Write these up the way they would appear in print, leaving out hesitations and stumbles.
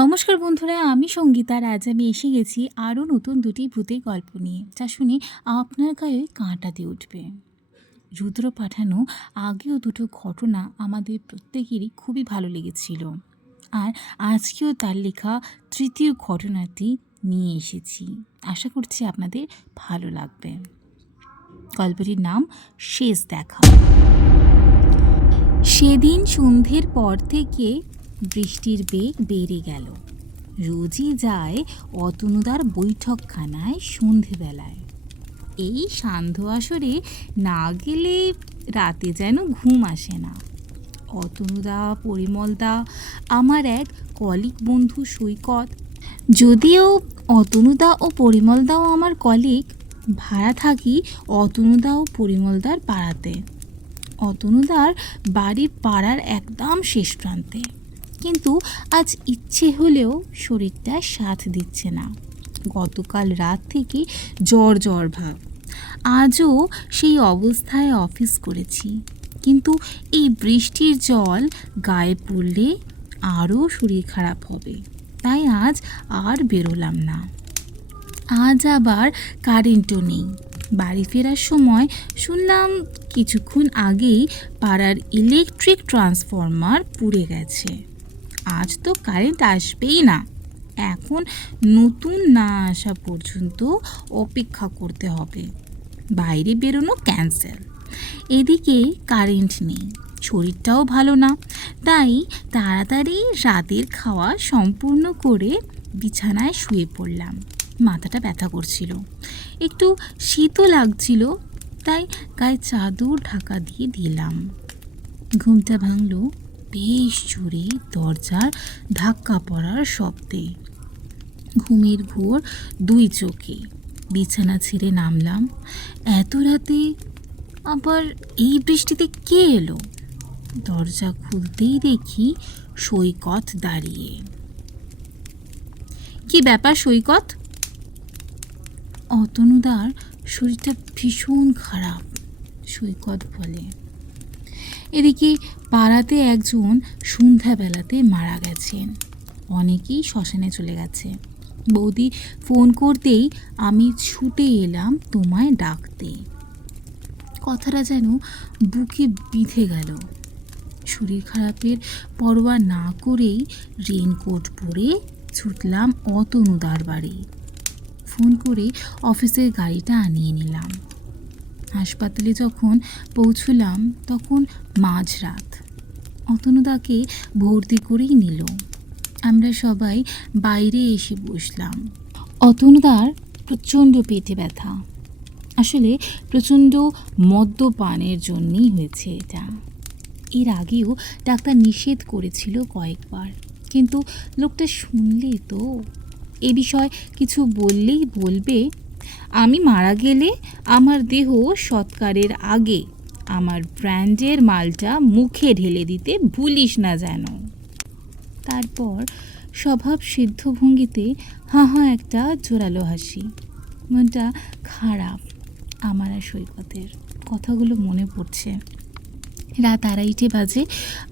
নমস্কার বন্ধুরা, আমি সঙ্গীতা। আজ আমি এসে গেছি আরও নতুন দুটি ভূতের গল্প নিয়ে, যা শুনে আপনার গায়ে কাঁটা দিয়ে উঠবে। রুদ্র পাঠানো আগেও দুটো ঘটনা আমাদের প্রত্যেকেরই খুবই ভালো লেগেছিল, আর আজকেও তার লেখা তৃতীয় ঘটনাটি নিয়ে এসেছি। আশা করছি আপনাদের ভালো লাগবে। গল্পটির নাম শেষ দেখা। সেদিন সন্ধ্যের পর থেকে বৃষ্টির বেগ বেড়ে গেল। রোজই যায় অতনুদার বৈঠকখানায় সন্ধেবেলায়। এই সান্ধ্য আসরে না গেলে রাতে যেন ঘুম আসে না। অতনুদা, পরিমলদা, আমার এক কলিগ বন্ধু সৈকত, যদিও অতনুদা ও পরিমলদাও আমার কলিগ, ভাড়া থাকি অতনুদা ও পরিমলদার পাড়াতে। অতনুদার বাড়ি পাড়ার একদম শেষ প্রান্তে, কিন্তু আজ ইচ্ছে হলেও শরীরটা সাথ দিচ্ছে না। গতকাল রাত থেকে জ্বর ভাব। আজও সেই অবস্থায় অফিস করেছি, কিন্তু এই বৃষ্টির জল গায়ে পড়লে আরও শরীর খারাপ হবে, তাই আজ আর বেরোলাম না। আজ আবার কারেন্টও নেই। বাড়ি ফেরার সময় শুনলাম কিছুক্ষণ আগেই পাড়ার ইলেকট্রিক ট্রান্সফরমার পুড়ে গেছে। আজ তো কারেন্ট আসবেই না। এখন নতুন না আসা পর্যন্ত অপেক্ষা করতে হবে। বাইরে বেরোনো ক্যান্সেল। এদিকে কারেন্ট নেই, শরীরটাও ভালো না, তাই তাড়াতাড়ি রাতের খাওয়া সম্পূর্ণ করে বিছানায় শুয়ে পড়লাম। মাথাটা ব্যথা করছিল, একটু শীতও লাগছিল, তাই গায়ে চাদর ঢাকা দিয়ে দিলাম। ঘুমটা ভাঙল বেশ জোরে দরজার ধাক্কা পড়ার শব্দে। ঘুমের ঘোর দুই চোখে বিছানা ছেড়ে নামলাম। এত রাতে আবার এই বৃষ্টিতে কে এলো? দরজা খুলতেই দেখি সৈকত দাঁড়িয়ে। কি ব্যাপার সৈকত? অতনুদার শরীরটা ভীষণ খারাপ, সৈকত বলে। এদিকে পাড়াতে একজন সন্ধ্যাবেলাতে মারা গেছেন, অনেকেই শ্মশানে চলে গেছে। বৌদি ফোন করতেই আমি ছুটে এলাম তোমায় ডাকতে। কথাটা যেন বুকে বিঁধে গেল। শরীর খারাপের পরোয়া না করেই রেনকোট পরে ছুটলাম অতনুদার বাড়ি। ফোন করে অফিসের গাড়িটা আনিয়ে নিলাম। হাসপাতালে যখন পৌঁছলাম তখন মাঝরাত। অতনুদাকে ভর্তি করেই নিল। আমরা সবাই বাইরে এসে বসলাম। অতনুদার প্রচণ্ড পেটে ব্যথা, আসলে প্রচণ্ড মদ্যপানের জন্যই হয়েছে এটা। এর আগেও ডাক্তার নিষেধ করেছিল কয়েকবার, কিন্তু লোকটা শুনলে তো এ বিষয় কিছু বললেই বলবে আমি মারা গেলে আমার দেহ সৎকারের আগে আমার ব্র্যান্ডের মালটা মুখে ঢেলে দিতে ভুলিস না যেন। তারপর স্বভাব সিদ্ধ ভঙ্গিতে হাঁ একটা জোরালো হাসি। মনটা খারাপ আমার আর সৈকতের। কথাগুলো মনে পড়ছে। রাত 2:30 বাজে।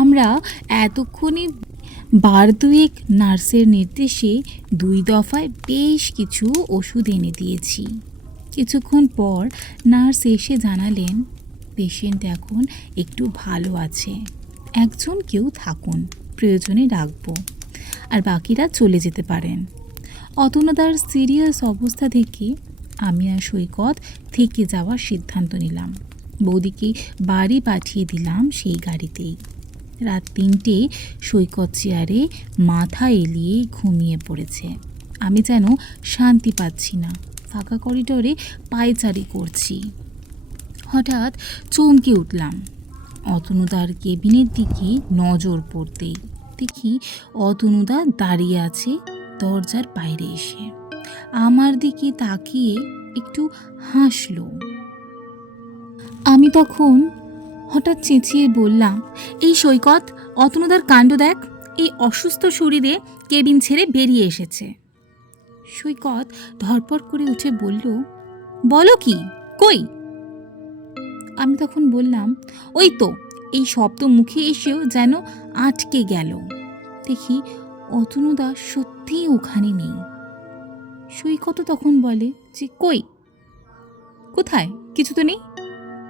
আমরা এতক্ষণে বার দুয়েক নার্সের নির্দেশে 2 দফায় বেশ কিছু ওষুধ এনে দিয়েছি। কিছুক্ষণ পর নার্স এসে জানালেন পেশেন্ট এখন একটু ভালো আছে, একজন কেউ থাকুন, প্রয়োজনে ডাকবো, আর বাকিরা চলে যেতে পারেন। অতনুদার সিরিয়াস অবস্থা থেকে আমি আর সৈকত থেকে যাওয়ার সিদ্ধান্ত নিলাম। বৌদিকে বাড়ি পাঠিয়ে দিলাম সেই গাড়িতেই। রাত 3টে সৈকত চেয়ারে মাথা এলিয়ে ঘুমিয়ে পড়েছে। আমি যেন শান্তি পাচ্ছি না, ফাঁকা করিডোরে পায়চারি করছি। হঠাৎ চমকে উঠলাম। অতনুদার কেবিনের দিকে নজর পড়তেই দেখি অতনুদা দাঁড়িয়ে আছে দরজার বাইরে এসে। আমার দিকে তাকিয়ে একটু হাসল। আমি তখন হঠাৎ চেঁচিয়ে বললাম, এই সৈকত, অতনুদার কাণ্ড দেখ, এই অসুস্থ শরীরে কেবিন ছেড়ে বেরিয়ে এসেছে। সৈকত ধরপড় করে উঠে বলল, বলো কি, কই? আমি তখন বললাম, ওই তো, এই শব্দ মুখে এসেও যেন আটকে গেল। দেখি অতনুদা সত্যিই ওখানে নেই। সৈকত তখন বলে যে কই, কোথায়, কিছু তো নেই।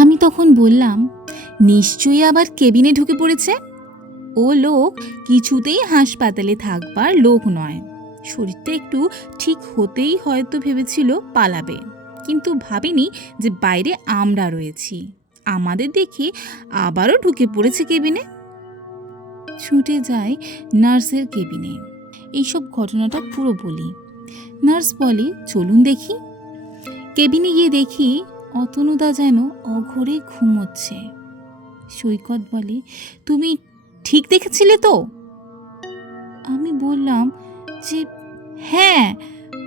আমি তখন বললাম, নিশ্চয়ই আবার কেবিনে ঢুকে পড়েছে। ও লোক কিছুতেই হাসপাতালে থাকবার লোক নয়। শরীরটা একটু ঠিক হতেই হয়তো ভেবেছিল পালাবে, কিন্তু ভাবিনি যে বাইরে আমরা রয়েছি। আমাদের দেখে আবারও ঢুকে পড়েছে কেবিনে। ছুটে যায় নার্সের কেবিনে। এইসব ঘটনাটা পুরো বলি। নার্স বলে, চলুন দেখি। কেবিনে গিয়ে দেখি অতনুদা যেন অঘরে ঘুমোচ্ছে। সৈকত বলে, তুমি ঠিক দেখেছিলে তো? আমি বললাম যে হ্যাঁ,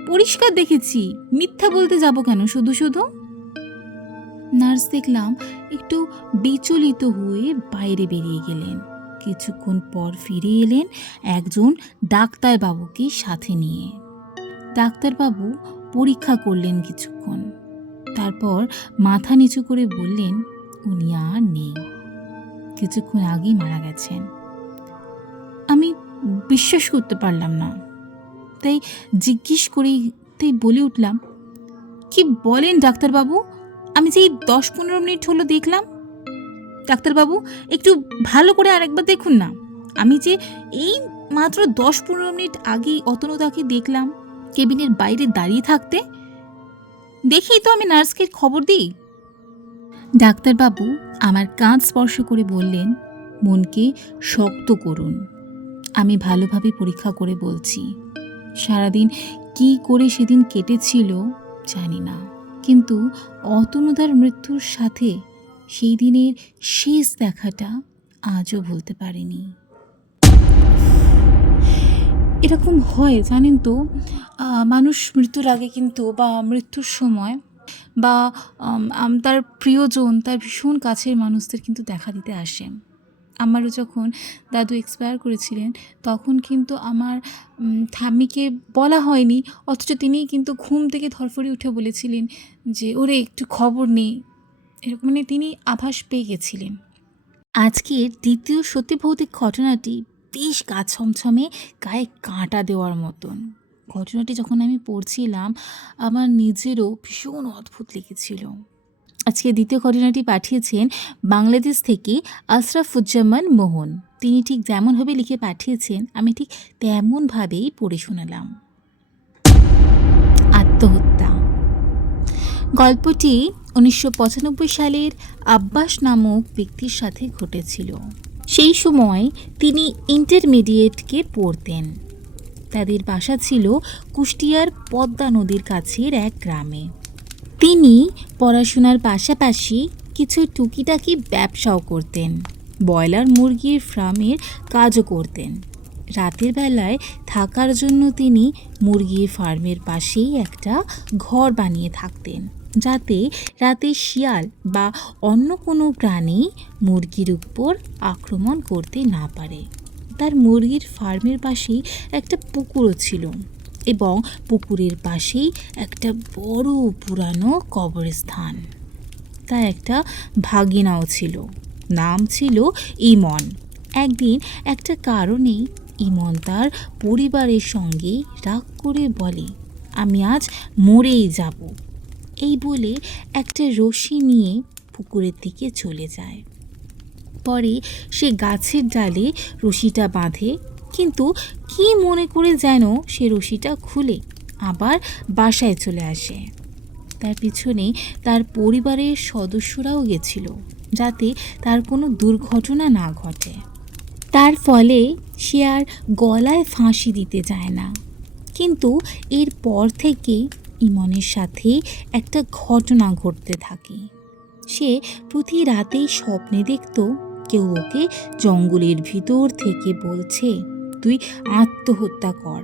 পরিষ্কার দেখেছি, মিথ্যা বলতে যাব কেন শুধু শুধু। নার্স দেখলাম একটু বিচলিত হয়ে বাইরে বেরিয়ে গেলেন। কিছুক্ষণ পর ফিরে এলেন একজন ডাক্তারবাবুকে সাথে নিয়ে। ডাক্তারবাবু পরীক্ষা করলেন কিছুক্ষণ, তারপর মাথা নিচু করে বললেন, উনি আর নেই, কিছুক্ষণ আগেই মারা গেছেন। আমি বিশ্বাস করতে পারলাম না, তাই জিজ্ঞেস করেই বলে উঠলাম, কি বলেন ডাক্তারবাবু? আমি যে এই 10-15 মিনিট হলো দেখলাম। ডাক্তারবাবু, একটু ভালো করে আরেকবার দেখুন না। আমি যে এই মাত্র 10-15 মিনিট আগেই অতনুদাকে দেখলাম কেবিনের বাইরে দাঁড়িয়ে থাকতে। দেখি তো, আমি নার্সকে খবর দিই। ডাক্তারবাবু আমার কাঁধ স্পর্শ করে বললেন, মনকে শক্ত করুন, আমি ভালোভাবে পরীক্ষা করে বলছি। সারাদিন কি করে সেদিন কেটেছিল জানি না, কিন্তু অতনুদার মৃত্যুর সাথে সেই দিনের শেষ দেখাটা আজও ভুলতে পারিনি। এরকম হয় জানেন তো, মানুষ মৃত্যুর আগে কিন্তু বা মৃত্যুর সময় বা তার প্রিয়জন, তার ভীষণ কাছের মানুষদের কিন্তু দেখা দিতে আসে। আমারও যখন দাদু এক্সপায়ার করেছিলেন, তখন কিন্তু আমার ঠাম্মিকে বলা হয়নি, অথচ তিনিই কিন্তু ঘুম থেকে ধরফড়িয়ে উঠে বলেছিলেন যে ওরে একটু খবর নেই, এরকম মানে তিনি আভাস পেয়ে গেছিলেন। আজকের দ্বিতীয় সত্যি ভৌতিক ঘটনাটি বেশ গা ছমছমে, গায়ে কাঁটা দেওয়ার মতন। ঘটনাটি যখন আমি পড়ছিলাম, আমার নিজেরও ভীষণ অদ্ভুত লেগেছিল। আজকে দ্বিতীয় ঘটনাটি পাঠিয়েছেন বাংলাদেশ থেকে আশরাফুজ্জামান মোহন। তিনি ঠিক যেমনভাবে লিখে পাঠিয়েছেন, আমি ঠিক তেমনভাবেই পড়ে শোনালাম। আত্মহত্যা। গল্পটি 1995 সালের আব্বাস নামক ব্যক্তির সাথে ঘটেছিল। সেই সময় তিনি ইন্টারমিডিয়েটকে পড়তেন। তাদের বাসা ছিল কুষ্টিয়ার পদ্মা নদীর কাছের এক গ্রামে। তিনি পড়াশোনার পাশাপাশি কিছু টুকিটাকি ব্যবসাও করতেন। ব্রয়লার মুরগির ফার্মের কাজও করতেন। রাতের বেলায় থাকার জন্য তিনি মুরগির ফার্মের পাশেই একটা ঘর বানিয়ে থাকতেন, যাতে রাতে শিয়াল বা অন্য কোনো প্রাণী মুরগির উপর আক্রমণ করতে না পারে। তার মুরগির ফার্মের পাশেই একটা পুকুরও ছিল, এবং পুকুরের পাশেই একটা বড় পুরানো কবরস্থান। তার একটা ভাগিনাও ছিল, নাম ছিল ইমন। একদিন একটা কারণেই ইমন তার পরিবারের সঙ্গে রাগ করে বলে, আমি আজ মরেই যাব। এই বলে একটা রশি নিয়ে পুকুরের দিকে চলে যায়। পরে সে গাছের ডালে রশিটা বাঁধে, কিন্তু কি মনে করে যেন সে রশিটা খুলে আবার বাসায় চলে আসে। তার পিছনে তার পরিবারের সদস্যরাও গেছিল, যাতে তার কোনো দুর্ঘটনা না ঘটে। তার ফলে সে আর গলায় ফাঁসি দিতে যায় না। কিন্তু এরপর থেকে ইমনের সাথে একটা ঘটনা ঘটতে থাকে। সে প্রতি রাতেই স্বপ্নে দেখত কেউ ওকে জঙ্গলের ভিতর থেকে বলছে, তুই আত্মহত্যা কর।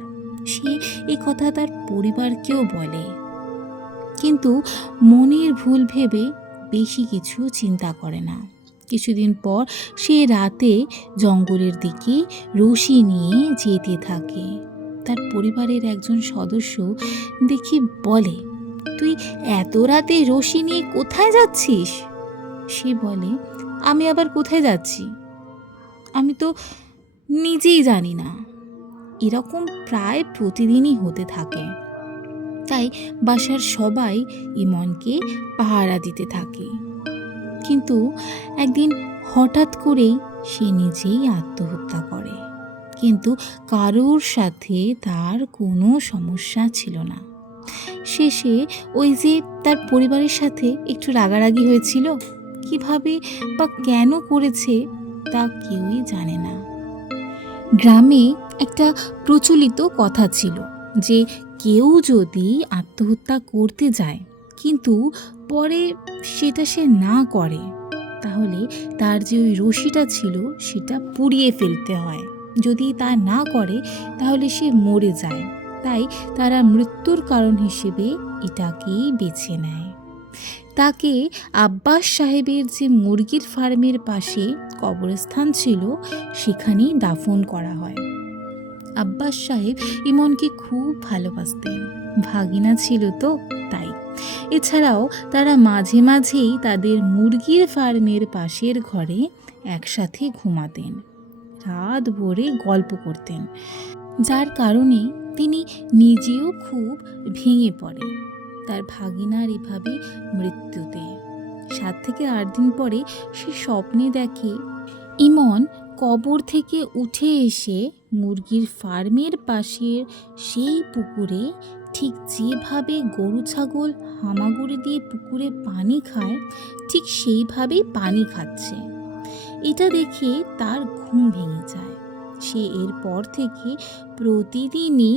সে এই কথা তার পরিবারকেও বলে, কিন্তু মনের ভুল ভেবে বেশি কিছু চিন্তা করে না। কিছুদিন পর সে রাতে জঙ্গলের দিকে রশি নিয়ে যেতে থাকে। তার পরিবারের একজন সদস্য দেখি বলে, তুই এত রাতে রশি নিয়ে কোথায় যাচ্ছিস? সে বলে, আমি আবার কোথায় যাচ্ছি, আমি তো নিজেই জানি না। এরকম প্রায় প্রতিদিনই হতে থাকে। তাই বাসার সবাই ইমনকে পাহারা দিতে থাকে। কিন্তু একদিন হঠাৎ করেই সে নিজেই আত্মহত্যা করে। কিন্তু কারোর সাথে তার কোনো সমস্যা ছিল না। শেষে ওই যে তার পরিবারের সাথে একটু রাগারাগি হয়েছিল, কিভাবে বা কেন করেছে তা কেউই জানে না। গ্রামে একটা প্রচলিত কথা ছিল যে কেউ যদি আত্মহত্যা করতে যায় কিন্তু পরে সেটা সে না করে, তাহলে তার যে ওই রশিটা ছিল সেটা পুড়িয়ে ফেলতে হয়। যদি তা না করে তাহলে সে মরে যায়। তাই তারা মৃত্যুর কারণ হিসেবে এটাকেই বেছে নেয়। তাকে আব্বাস সাহেবের যে মুরগির ফার্মের পাশে কবরস্থান ছিল সেখানেই দাফন করা হয়। আব্বাস সাহেব ইমনকে খুব ভালোবাসতেন, ভাগিনা ছিল তো তাই। এছাড়াও তারা মাঝে মাঝেই তাদের মুরগির ফার্মের পাশের ঘরে একসাথে ঘুমাতেন, রাত ভরে গল্প করতেন, যার কারণে তিনি নিজেও খুব ভেঙে পড়েন তার ভাগিনার এভাবে মৃত্যুতে। 7 থেকে 8 দিন পরে সে স্বপ্নে দেখে ইমন কবর থেকে উঠে এসে মুরগির ফার্মের পাশের সেই পুকুরে ঠিক যেভাবে গরু ছাগল হামাগুড়ি দিয়ে পুকুরে পানি খায় ঠিক সেইভাবেই পানি খাচ্ছে। এটা দেখে তার ঘুম ভেঙে যায়। সে এরপর থেকে প্রতিদিনই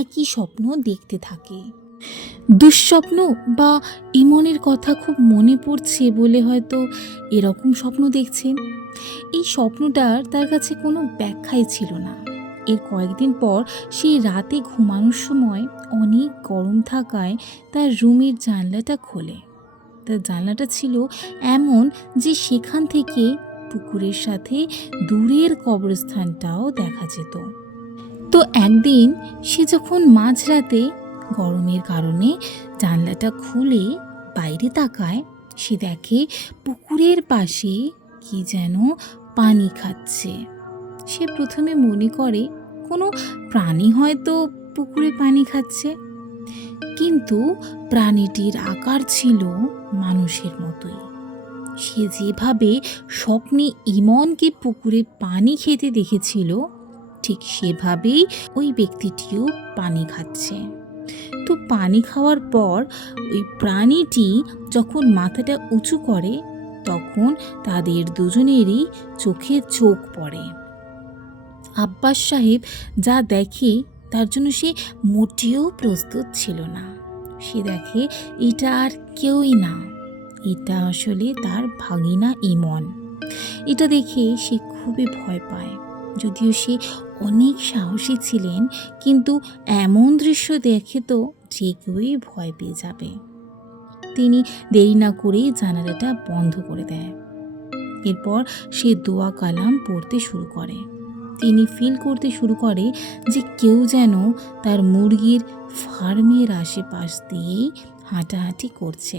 একই স্বপ্ন দেখতে থাকে। দুঃস্বপ্ন বা ইমনের কথা খুব মনে পড়ছে বলে হয়তো এরকম স্বপ্ন দেখছেন। এই স্বপ্নটার তার কাছে কোনো ব্যাখ্যাই ছিল না। এর কয়েকদিন পর সেই রাতে ঘুমানোর সময় অনেক গরম থাকায় তার রুমের জানলাটা খোলে। তার জানলাটা ছিল এমন যে সেখান থেকে পুকুরের সাথে দূরের কবরস্থানটাও দেখা যেত। তো একদিন সে যখন মাঝরাতে গরমের কারণে জানলাটা খুলে বাইরে তাকায়, সে দেখে পুকুরের পাশে কি যেন পানি খাচ্ছে। সে প্রথমে মনে করে কোনো প্রাণী হয়তো পুকুরে পানি খাচ্ছে, কিন্তু প্রাণীটির আকার ছিল মানুষের মতোই। সে যেভাবে স্বপ্নে ইমনকে পুকুরে পানি খেতে দেখেছিল ঠিক সেভাবেই ওই ব্যক্তিটিও পানি খাচ্ছে। তো পানি খাওয়ার পর ওই প্রাণীটি যখন মাথাটা উঁচু করে তখন তাদের দুজনেরই চোখে চোখ পড়ে। আব্বাস সাহেব যা দেখে তার জন্য সে মোটেও প্রস্তুত ছিল না। সে দেখে এটা আর কেউই না, এটা আসলে তার ভাগিনা ইমন। এটা দেখে সে খুবই ভয় পায়। যদিও সে অনেক সাহসী ছিলেন, কিন্তু এমন দৃশ্য দেখে তো যে কেউই ভয় পেয়ে যাবে। তিনি দেরি না করেই জানালাটা বন্ধ করে দেয়। এরপর সে দোয়া কালাম পড়তে শুরু করে। তিনি ফিল করতে শুরু করে যে কেউ যেন তার মুরগির ফার্মের আশেপাশ দিয়েই হাঁটাহাঁটি করছে।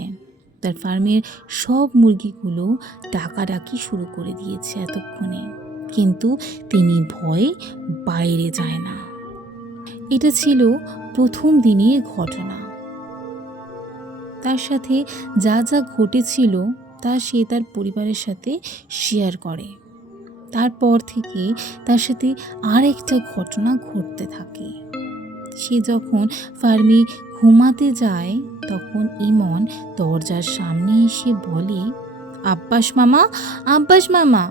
তার ফার্মের সব মুরগিগুলো ডাকাডাকি শুরু করে দিয়েছে এতক্ষণে, কিন্তু তিনি ভয়ে বাইরে যায় না। এটা ছিল প্রথম দিনের ঘটনা। তার সাথে যা যা ঘটেছিল তা সে তার পরিবারের সাথে শেয়ার করে। তারপর থেকে তার সাথে আর একটা ঘটনা ঘটতে থাকে। সে যখন ফার্মে ঘুমাতে যায় তখন ইমন দরজার সামনে এসে বলে, আব্বাস মামা, আব্বাস মামা,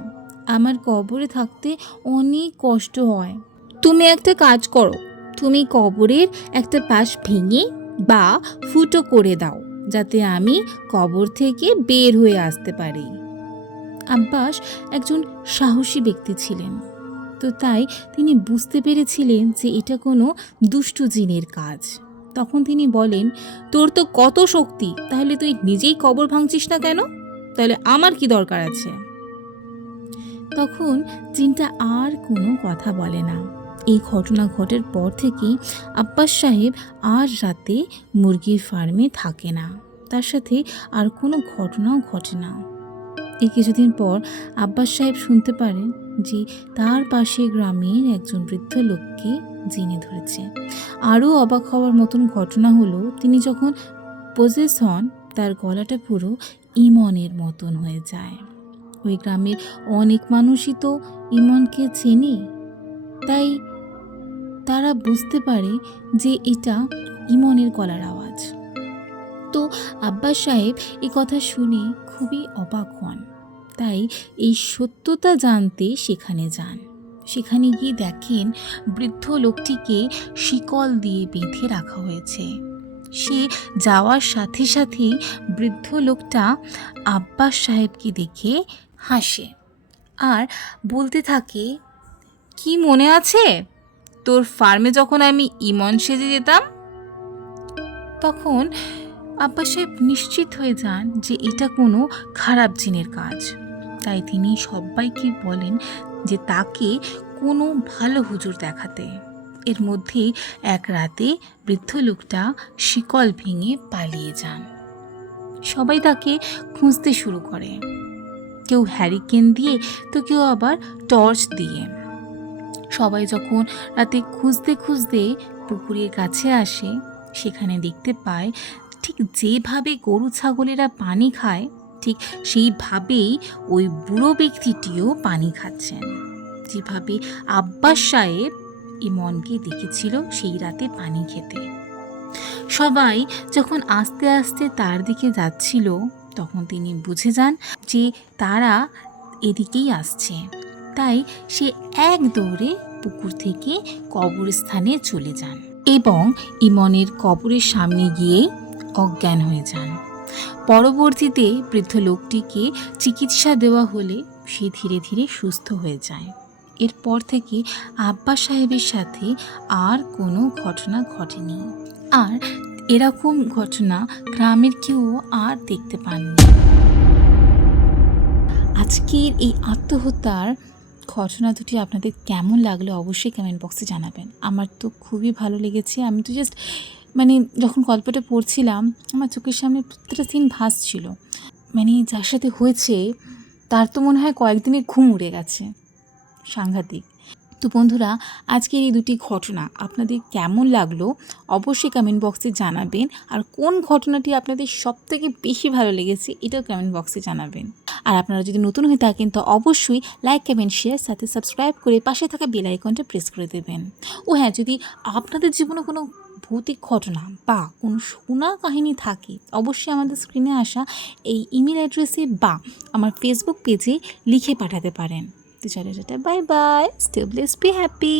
আমার কবরে থাকতে অনেক কষ্ট হয়। তুমি একটা কাজ করো, তুমি কবরের একটা পাশ ভেঙে বা ফুটো করে দাও যাতে আমি কবর থেকে বের হয়ে আসতে পারি। আব্বাস একজন সাহসী ব্যক্তি ছিলেন, তো তাই তিনি বুঝতে পেরেছিলেন যে এটা কোনো দুষ্টু জিনের কাজ। তখন তিনি বলেন, তোর তো কত শক্তি, তাহলে তুই নিজেই কবর ভাঙছিস না কেন? তাহলে আমার কি দরকার আছে? তখন জিনটা আর কোনো কথা বলে না। এই ঘটনা ঘটার পর থেকেই আব্বাস সাহেব আর রাতে মুরগির ফার্মে থাকে না। তার সাথে আর কোনো ঘটনাও ঘটে না। এই কিছুদিন পর আব্বাস সাহেব শুনতে পারেন যে তার পাশে গ্রামের একজন বৃদ্ধ লোককে জিনে ধরেছে। আরও অবাক হওয়ার মতন ঘটনা হলো, তিনি যখন পজেস হন তার গলাটা পুরো ইমনের মতন হয়ে যায়। ওই গ্রামের অনেক মানুষই তো ইমনকে চেনে, তাই তারা বুঝতে পারে যে এটা ইমনের গলার আওয়াজ। তো আব্বাস সাহেব এই কথা শুনে খুবই অবাক হন, তাই এই সত্যতা জানতে সেখানে যান। সেখানে গিয়ে দেখেন বৃদ্ধ লোকটিকে শিকল দিয়ে বেঁধে রাখা হয়েছে। সে যাওয়ার সাথে সাথেই বৃদ্ধ লোকটা আব্বাস সাহেবকে দেখে হাসে আর বলতে থাকে, কি মনে আছে তোর ফার্মে যখন আমি ইমন সেজে যেতাম? তখন আব্বাস সাহেব নিশ্চিত হয়ে যান যে এটা কোনো খারাপ জিনের কাজ। তাই তিনি সবাইকে বলেন যে তাকে কোনো ভালো হুজুর দেখাতে। এর মধ্যেই এক রাতে বৃদ্ধ লোকটা শিকল ভেঙে পালিয়ে যান। সবাই তাকে খুঁজতে শুরু করে, কেউ হ্যারিকেন দিয়ে তো কেউ আবার টর্চ দিয়ে। সবাই যখন রাতে খুঁজতে খুঁজতে পুকুরের কাছে আসে, সেখানে দেখতে পায় ঠিক যেভাবে গরু ছাগলেরা পানি খায় ঠিক সেইভাবেই ওই বুড়ো ব্যক্তিটিও পানি খাচ্ছেন, যেভাবে আব্বাস সাহেব ইমনকে দেখেছিল সেই রাতে পানি খেতে। সবাই যখন আস্তে আস্তে তার দিকে যাচ্ছিল, তখন তিনি বুঝে যান যে তারা এদিকেই আসছে। তাই সে এক দৌড়ে পুকুর থেকে কবরস্থানে চলে যান এবং ইমনের কবরের সামনে গিয়ে অজ্ঞান হয়ে যান। পরবর্তীতে বৃদ্ধ লোকটিকে চিকিৎসা দেওয়া হলে সে ধীরে ধীরে সুস্থ হয়ে যায়। এরপর থেকে আব্বাস সাহেবের সাথে আর কোনো ঘটনা ঘটেনি, আর এরকম ঘটনা গ্রামের কেউ আর দেখতে পাননি। আজকের এই আত্মহত্যার ঘটনা দুটি আপনাদের কেমন লাগলো অবশ্যই কমেন্ট বক্সে জানাবেন। আমার তো খুবই ভালো লেগেছে। আমি তো জাস্ট যখন গল্পটা পড়ছিলাম আমার চোখের সামনে প্রত্যেকটা সিন ভাসছিল। যার সাথে হয়েছে তার তো মনে হয় কয়েকদিনের ঘুম উড়ে গেছে, সাংঘাতিক। তো বন্ধুরা, আজকের এই দুটি ঘটনা আপনাদের কেমন লাগলো অবশ্যই কমেন্ট বক্সে জানাবেন। আর কোন ঘটনাটি আপনাদের সবথেকে বেশি ভালো লেগেছে এটাও কমেন্ট বক্সে জানাবেন। আর আপনারা যদি নতুন হয়ে থাকেন তো অবশ্যই লাইক, কমেন্ট, শেয়ার সাথে সাবস্ক্রাইব করে পাশে থাকা বেল আইকনটা প্রেস করে দেবেন। ও হ্যাঁ, যদি আপনাদের জীবনে কোনো ভৌতিক ঘটনা বা কোনো শোনা কাহিনী থাকে অবশ্যই আমাদের স্ক্রিনে আসা এই ইমেল অ্যাড্রেসে বা আমার ফেসবুক পেজে লিখে পাঠাতে পারেন। তো চলো, bye bye, stay blessed, be happy.